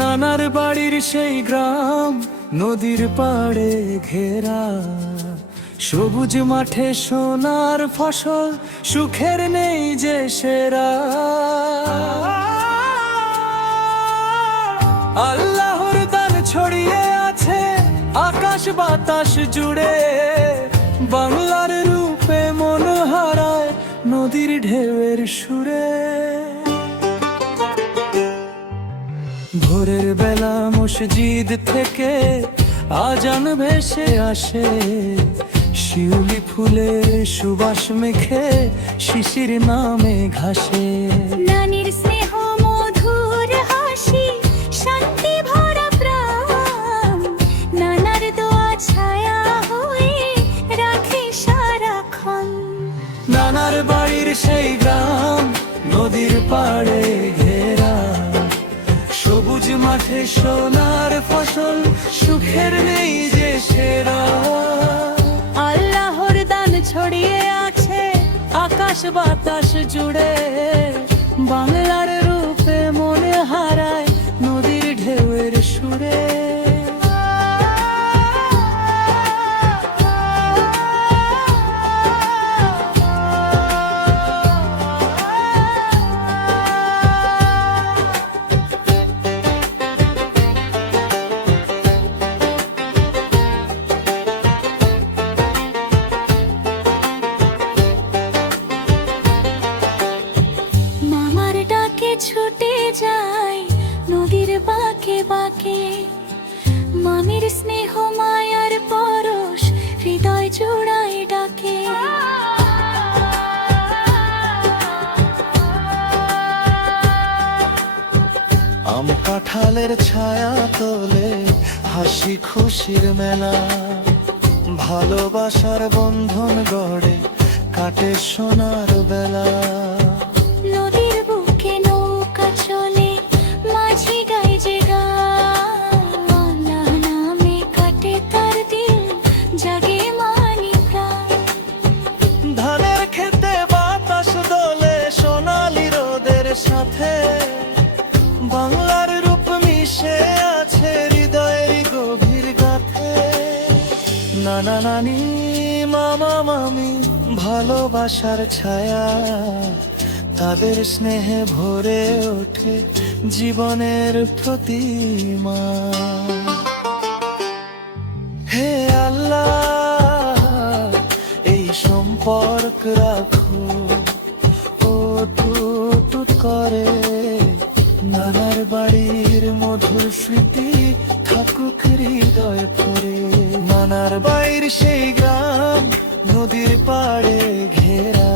নানার বাড়ির সেই গ্রাম নদীর পাড়ে ঘেরা, সবুজ মাঠে সোনার ফসল, সুখের নেই যে সেরা। আল্লাহর দান ছড়িয়ে আছে আকাশ বাতাস জুড়ে, বাংলার রূপে মন হারায় নদীর ঢেউয়ের সুরে। ভোরের বেলা মসজিদ থেকে আজান ভেসে আসে, শিউলি ফুলের সুবাস মেখে শিশির নামে ঘাসে। নানির স্নেহ মধুর হাসি, শান্তি ভরা প্রাণ, নানার দোয়া ছায়া হয়ে রাখে সারাক্ষণ। নানার বাড়ির সেই গ্রাম নদীর পাড়ে ঘেরা, সবুজ মাঠে সোনার ফসল, সুখের নেই যে সেরা। আল্লাহর দান ছড়িয়ে আছে আকাশ বাতাস জুড়ে, বাংলার রূপে মনে হারায় নদীর ঢেউয়ের সুরে। ছুটে যায় নদীর বাঁকে বাঁকে, মামির স্নেহ মায়ার পরশ হৃদয় জোড়ায় ডাকে। আম কাঁঠালের ছায়া তোলে হাসি খুশির মেলা, ভালোবাসার বন্ধন গড়ে কাটে সোনার বেলা। সাথে বাংলার রূপ মিশে আছে হৃদয়ের গভীর গাথে। নানা নানি মামা মামি ভালোবাসার ছায়া, তাদের স্নেহে ভরে ওঠে জীবনের প্রতিমা। হে আল্লাহ এই সম্পর্ক রাখো করে, নানার বাড়ির মধুর স্মৃতি থাকুক হৃদয় ভরে। নানার বাড়ির সেই গ্রাম নদীর পাড়ে ঘেরা,